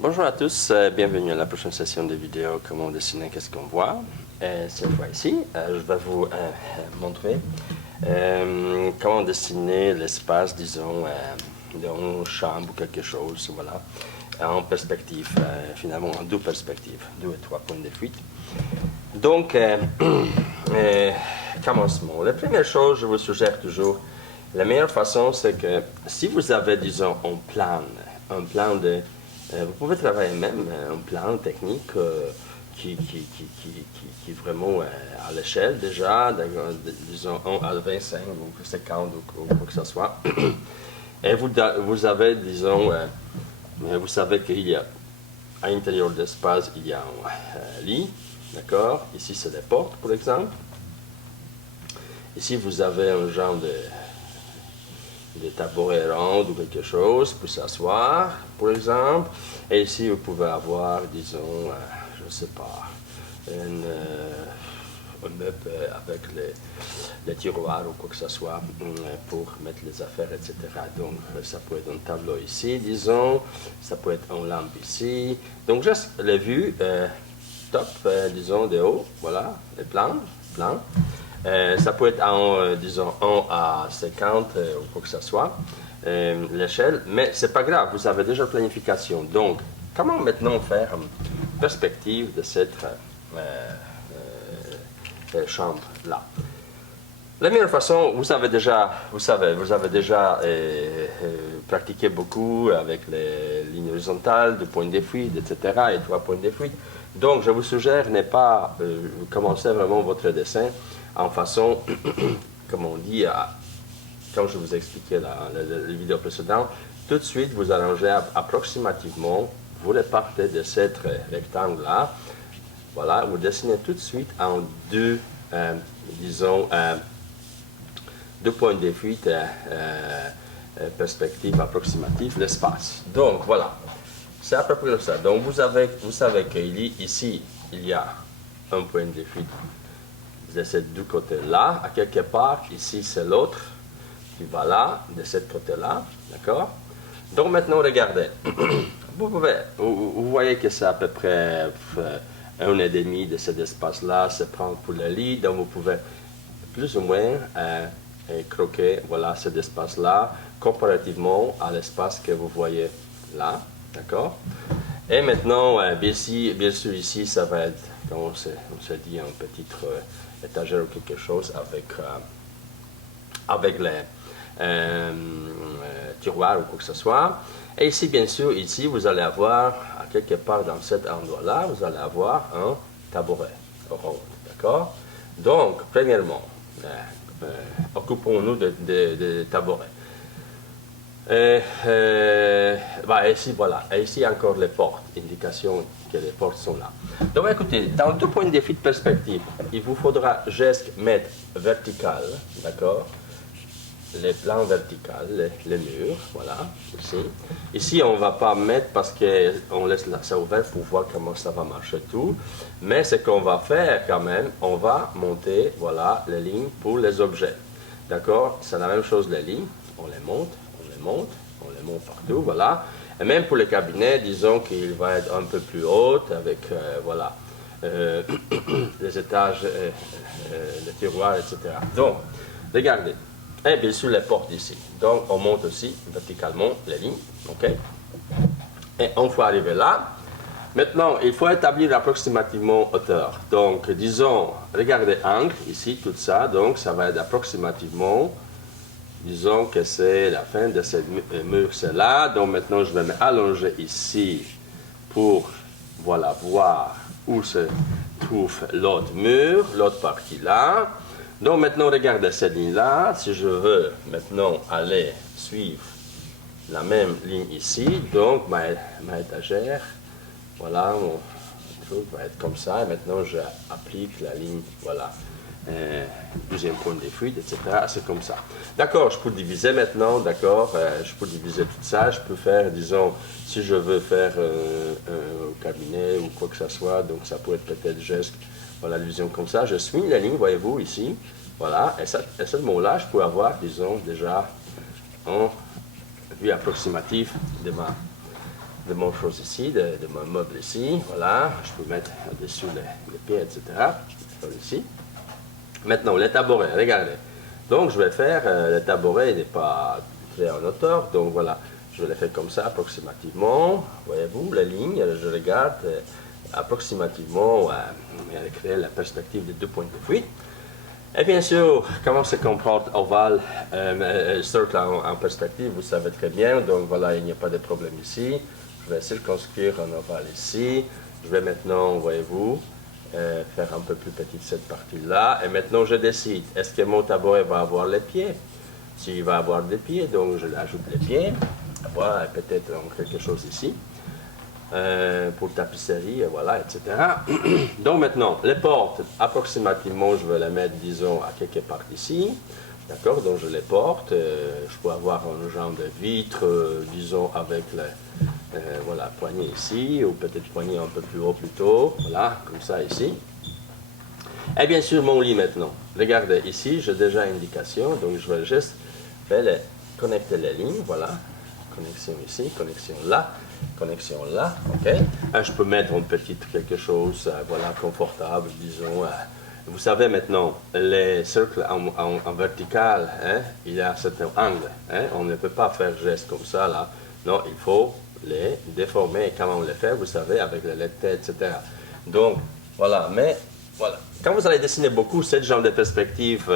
Bonjour à tous, bienvenue à la prochaine session de vidéo Comment dessiner, qu'est-ce qu'on voit. Cette fois-ci, je vais vous montrer comment dessiner l'espace, disons, d'une chambre ou quelque chose, voilà, en perspective, finalement en deux perspectives, deux et trois points de fuite. Donc, commencement. La première chose, je vous suggère toujours, la meilleure façon, c'est que si vous avez, disons, un plan de vous pouvez travailler même un plan technique qui est vraiment à l'échelle déjà, disons 1 à 25 ou 50 ou quoi que ce soit. Et vous avez, disons, vous savez qu'il y a, à l'intérieur de l'espace, il y a un lit, d'accord? Ici, c'est des portes, par exemple. Ici, vous avez un genre de tabouret rond ou quelque chose pour s'asseoir, par exemple. Et ici, vous pouvez avoir, disons, je ne sais pas, un meuble avec les tiroirs ou quoi que ce soit pour mettre les affaires, etc. Donc, ça peut être un tableau ici, disons, ça peut être une lampe ici. Donc, juste les vues top, disons, de haut, voilà, les plans. Ça peut être en, disons, 1 à 50 ou quoi que ce soit, l'échelle, mais c'est pas grave, vous avez déjà planification. Donc, comment maintenant faire une perspective de cette chambre-là? La meilleure façon, vous avez déjà pratiqué beaucoup avec les lignes horizontales, 2 points de fuite, etc., et 3 points de fuite. Donc, je vous suggère ne pas commencer vraiment votre dessin en façon, comme on dit, comme je vous expliquais dans la vidéo précédente, tout de suite vous arrangez approximativement, vous repartez de cette rectangle-là, voilà, vous dessinez tout de suite en deux, disons, 2 points de fuite, perspective approximative, l'espace. Donc voilà, c'est à peu près ça. Donc vous savez qu'ici, il y a un point de fuite de ces deux côtés-là, à quelque part, ici c'est l'autre qui va là, de ce côté-là, d'accord? Donc maintenant, regardez, vous voyez que c'est à peu près 1,5 de cet espace-là, c'est prendre pour le lit, donc vous pouvez plus ou moins croquer, voilà, cet espace-là, comparativement à l'espace que vous voyez là, d'accord? Et maintenant, bien sûr, ici, ça va être, comme on s'est dit, un petit étagère ou quelque chose avec les tiroirs ou quoi que ce soit. Et ici, bien sûr, ici, vous allez avoir, à quelque part dans cet endroit-là, vous allez avoir un tabouret rond, d'accord? Donc, premièrement, occupons-nous de tabourets. Ici, voilà. Et ici, encore les portes, indication que les portes sont là. Donc, écoutez, dans 2 points de fuite perspective, il vous faudra juste mettre vertical, d'accord? Les plans verticaux, les murs, voilà, ici. Ici, on ne va pas mettre parce qu'on laisse ça ouvert pour voir comment ça va marcher tout. Mais ce qu'on va faire quand même, on va monter, voilà, les lignes pour les objets. D'accord? C'est la même chose, les lignes. On les monte partout, voilà. Et même pour le cabinet, disons qu'il va être un peu plus haut avec, voilà, les étages, les tiroirs, etc. Donc, regardez. Et bien sûr les portes ici. Donc on monte aussi verticalement les lignes. Ok. Et on faut arriver là. Maintenant, il faut établir approximativement hauteur. Donc disons, regardez angle ici, tout ça. Donc ça va être approximativement, disons que c'est la fin de ce mur, c'est là. Donc maintenant je vais m'allonger ici pour, voilà, voir où se trouve l'autre mur, l'autre partie là. Donc maintenant, regardez cette ligne-là. Si je veux maintenant aller suivre la même ligne ici, donc ma étagère, voilà, mon truc va être comme ça. Et maintenant, j'applique la ligne, voilà, deuxième point de fuite, etc. C'est comme ça. D'accord, je peux diviser maintenant, d'accord, je peux diviser tout ça. Je peux faire, disons, si je veux faire un cabinet ou quoi que ce soit, donc ça peut être peut-être juste, voilà, l'illusion comme ça. Je suis la ligne, voyez-vous, ici. Voilà, et ce mot-là, je peux avoir, disons, déjà en vue approximative de de mon chose ici, de mon meuble ici. Voilà, je peux mettre au-dessus les pieds, etc. Comme ici. Maintenant, les tabourets, regardez. Donc, je vais faire, le tabouret n'est pas très en hauteur, donc voilà, je vais le faire comme ça, approximativement. Voyez-vous, la ligne, je regarde approximativement, créer la perspective de 2 points de fuite. Et bien sûr, comment se comporte ovale, cercle en perspective, vous savez très bien, donc voilà, il n'y a pas de problème ici. Je vais circonscrire un ovale ici. Je vais maintenant, voyez-vous, faire un peu plus petite cette partie-là. Et maintenant, je décide, est-ce que mon tabouret va avoir les pieds? S'il va avoir des pieds, donc je ajoute les pieds. Voilà, peut-être quelque chose ici. Pour tapisserie, voilà, etc. Donc maintenant, les portes, approximativement, je vais les mettre, disons, à quelque part ici. D'accord, donc je les porte. Je peux avoir un genre de vitre, disons, avec voilà, poignée ici, ou peut-être poignée un peu plus haut plutôt. Voilà, comme ça ici. Et bien sûr, mon lit maintenant. Regardez, ici, j'ai déjà indication, donc je vais juste connecter les lignes, voilà. Connexion ici, connexion là. Connexion là, ok. Je peux mettre une petite quelque chose, voilà, confortable, disons. Vous savez maintenant, les cercles en vertical, hein, il y a un certain angle. Hein, on ne peut pas faire geste comme ça, là. Non, il faut les déformer. Et comment on les fait, vous savez, avec les lettres, etc. Donc, voilà, mais voilà. Quand vous allez dessiner beaucoup ce genre de perspective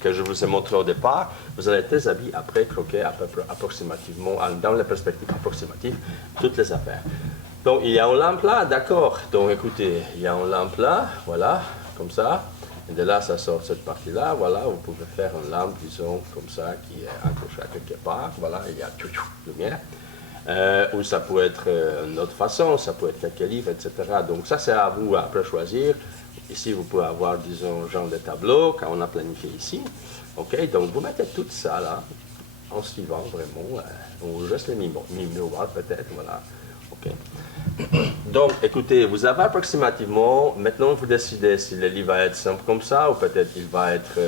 que je vous ai montré au départ, vous allez très habile après croquer à peu près approximativement, dans les perspectives approximatives, toutes les affaires. Donc il y a une lampe là, d'accord. Donc écoutez, il y a une lampe là, voilà, comme ça. Et de là, ça sort cette partie-là, voilà, vous pouvez faire une lampe, disons, comme ça, qui est accrochée à quelque part, voilà, il y a lumière. Ou ça peut être une autre façon, ça peut être quelques livres, etc. Donc ça, c'est à vous après choisir. Ici, vous pouvez avoir, disons, genre de tableau, quand on a planifié ici. OK, donc vous mettez tout ça là, en suivant vraiment, ou juste les miroirs peut-être, voilà. OK. Donc, écoutez, vous avez approximativement, maintenant vous décidez si le lit va être simple comme ça, ou peut-être il va être,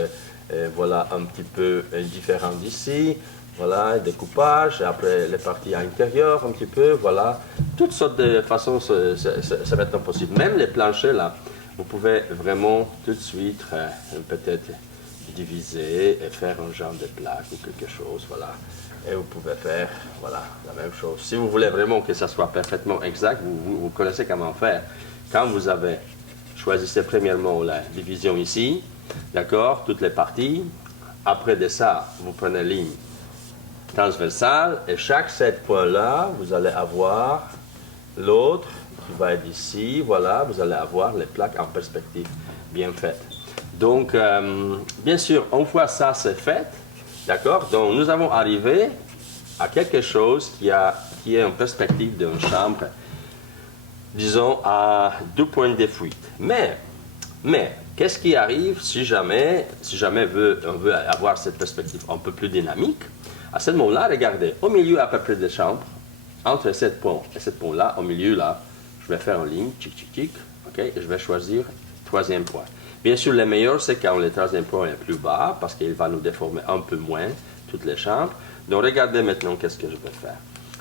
voilà, un petit peu différent d'ici. Voilà, découpage, après les parties intérieures un petit peu, voilà. Toutes sortes de façons, c'est maintenant possible. Même les planchers là, vous pouvez vraiment tout de suite peut-être diviser et faire un genre de plaque ou quelque chose, voilà. Et vous pouvez faire, voilà, la même chose. Si vous voulez vraiment que ça soit parfaitement exact, vous connaissez comment faire. Quand vous avez choisi premièrement la division ici, d'accord, toutes les parties. Après de ça, vous prenez ligne transversale et chaque 7 points-là, vous allez avoir l'autre qui va être ici, voilà, vous allez avoir les plaques en perspective bien faites. Donc, bien sûr, une fois ça c'est fait, d'accord, donc nous avons arrivé à quelque chose qui est en perspective d'une chambre, disons, à 2 points de fuite. Mais qu'est-ce qui arrive si jamais on veut avoir cette perspective un peu plus dynamique? À ce moment-là, regardez, au milieu à peu près des chambres, entre 7 points et 7 points-là, au milieu là, je vais faire une ligne, tic, tic, tic, ok, et je vais choisir troisième point. Bien sûr, le meilleur, c'est quand le troisième point est plus bas, parce qu'il va nous déformer un peu moins toutes les chambres. Donc, regardez maintenant qu'est-ce que je vais faire.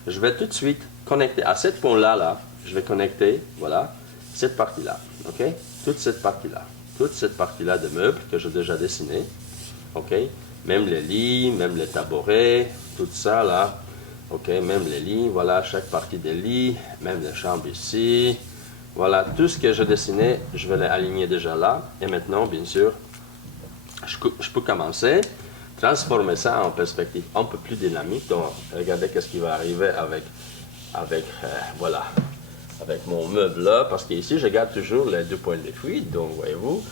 Je vais tout de suite connecter à cette point-là, là, je vais connecter, voilà, cette partie-là, ok, toute cette partie-là de meubles que j'ai déjà dessiné, ok, même les lits, même les tabourets, tout ça là, ok, même les lits, voilà, chaque partie des lits, même les chambres ici, voilà, tout ce que j'ai dessiné, je vais l'aligner déjà là, et maintenant, bien sûr, je peux commencer, transformer ça en perspective un peu plus dynamique, donc regardez qu'est-ce qui va arriver voilà, avec mon meuble là, parce qu'ici, je garde toujours les 2 points de fuite, donc voyez-vous,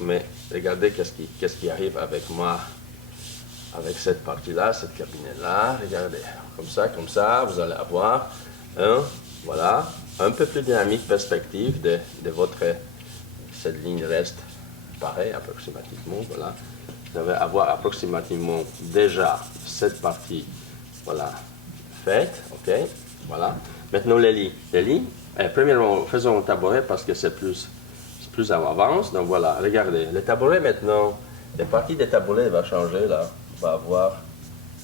mais regardez qu'est-ce qui arrive avec moi, avec cette partie-là, cette cabinet-là, regardez, comme ça, vous allez avoir voilà, un peu plus dynamique perspective de cette ligne reste pareil, approximativement, voilà. Vous allez avoir approximativement déjà cette partie, voilà, faite, ok, voilà. Maintenant les lits, premièrement, faisons un tabouret parce que c'est plus en avance, donc voilà, regardez, les tabourets maintenant, les parties des tabourets vont changer là, va avoir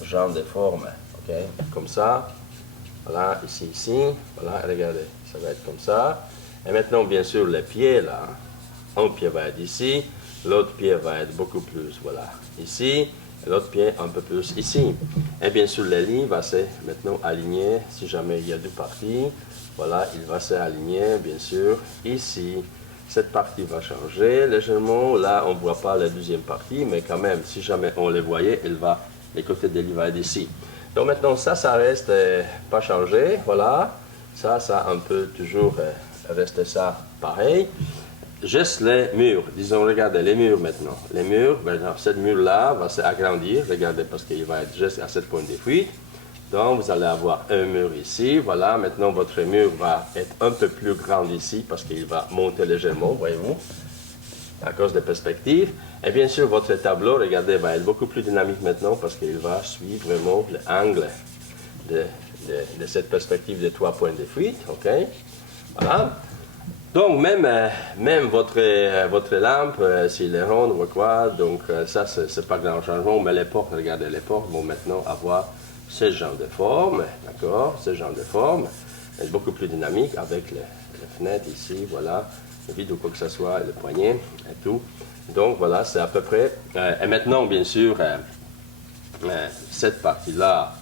genre de forme, ok, comme ça, Voilà, ici, voilà, regardez, ça va être comme ça. Et maintenant, bien sûr, les pieds, là, un pied va être ici, l'autre pied va être beaucoup plus, voilà, ici, et l'autre pied un peu plus ici. Et bien sûr, les lignes vont se maintenant aligner, si jamais il y a deux parties, voilà, il va s'aligner, bien sûr, ici. Cette partie va changer légèrement, là, on ne voit pas la deuxième partie, mais quand même, si jamais on les voyait, les côtés des lignes vont être ici. Donc maintenant, ça reste pas changé, voilà. Ça un peut toujours rester ça pareil. Juste les murs, disons, regardez les murs maintenant. Les murs, cette mur-là va s'agrandir, regardez, parce qu'il va être juste à ce point de fuite. Donc, vous allez avoir un mur ici, voilà. Maintenant, votre mur va être un peu plus grand ici, parce qu'il va monter légèrement, voyez-vous, à cause des perspectives. Et bien sûr, votre tableau, regardez, va être beaucoup plus dynamique maintenant parce qu'il va suivre vraiment l'angle de cette perspective de 3 points de fuite. Ok, voilà. Donc, même votre lampe, s'il est ronde ou quoi, donc ça, c'est pas grand changement, mais les portes, regardez, les portes vont maintenant avoir ce genre de forme, d'accord, ce genre de forme, est beaucoup plus dynamique avec les fenêtres ici, voilà, le vide ou quoi que ce soit, le poignet et tout. Donc voilà, c'est à peu près. Et maintenant, bien sûr, cette partie-là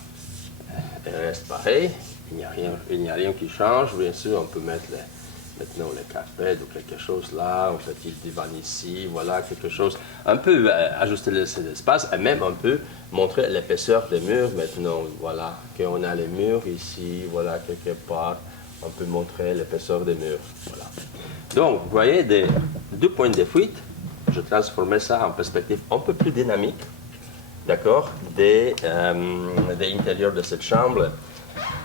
reste pareille. Il n'y a rien qui change. Bien sûr, on peut mettre maintenant les carpets ou quelque chose là, un petit divan ici, voilà, quelque chose. Un peu ajuster l'espace et même un peu montrer l'épaisseur des murs maintenant. Voilà, qu'on a les murs ici, voilà, quelque part. On peut montrer l'épaisseur des murs. Voilà. Donc, vous voyez, des deux points de fuite, je transformais ça en perspective un peu plus dynamique, d'accord, des intérieurs de cette chambre,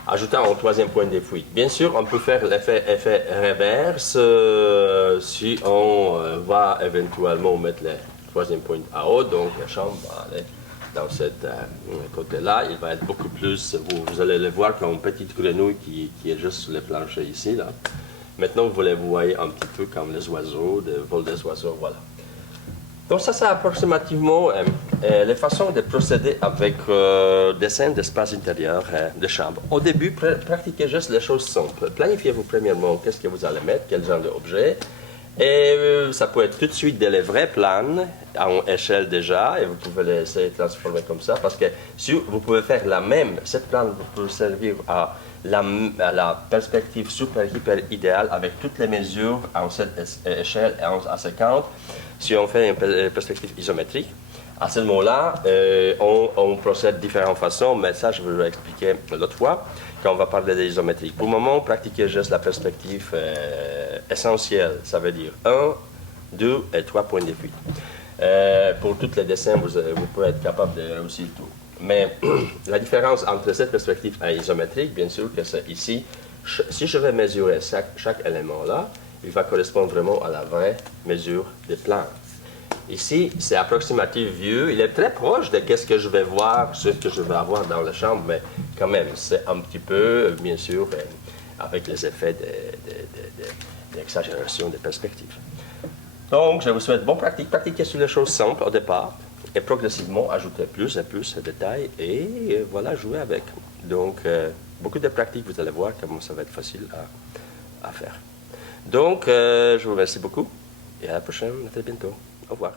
ajoutant un troisième point de fuite. Bien sûr, on peut faire l'effet reverse si on va éventuellement mettre le troisième point à haut, donc la chambre va aller dans ce côté-là, il va être beaucoup plus, vous allez le voir comme une petite grenouille qui est juste sur le plancher ici, là. Maintenant, vous les voyez un petit peu comme les oiseaux, le vol des oiseaux, voilà. Donc ça, c'est approximativement les façons de procéder avec dessin d'espace intérieur de chambre. Au début, pratiquez juste les choses simples. Planifiez-vous premièrement qu'est-ce que vous allez mettre, quel genre d'objet. Et ça peut être tout de suite des vrais plans en échelle déjà, et vous pouvez les essayer de transformer comme ça, parce que si vous pouvez faire la même, cette plan peut servir à la perspective super hyper idéale avec toutes les mesures en cette échelle et à 50. Si on fait une perspective isométrique, à ce moment-là, on procède de différentes façons, mais ça je vais vous expliquer l'autre fois quand on va parler des isométriques. Pour le moment, pratiquez juste la perspective essentielle, ça veut dire 1, 2 et 3 points de fuite. Pour tous les dessins, vous pouvez être capable de réussir tout. Mais la différence entre cette perspective et isométrique, bien sûr que c'est ici, si je vais mesurer chaque élément là, il va correspondre vraiment à la vraie mesure des plans. Ici, c'est approximative view, il est très proche de ce que je vais voir, ce que je vais avoir dans la chambre, mais quand même, c'est un petit peu, bien sûr, avec les effets d'exagération des perspectives. Donc, je vous souhaite bonne pratique. Pratiquez sur les choses simples au départ et progressivement ajoutez plus et plus de détails et voilà, jouez avec. Donc, beaucoup de pratiques, vous allez voir comment ça va être facile à faire. Donc, je vous remercie beaucoup et à la prochaine, à très bientôt. Au revoir.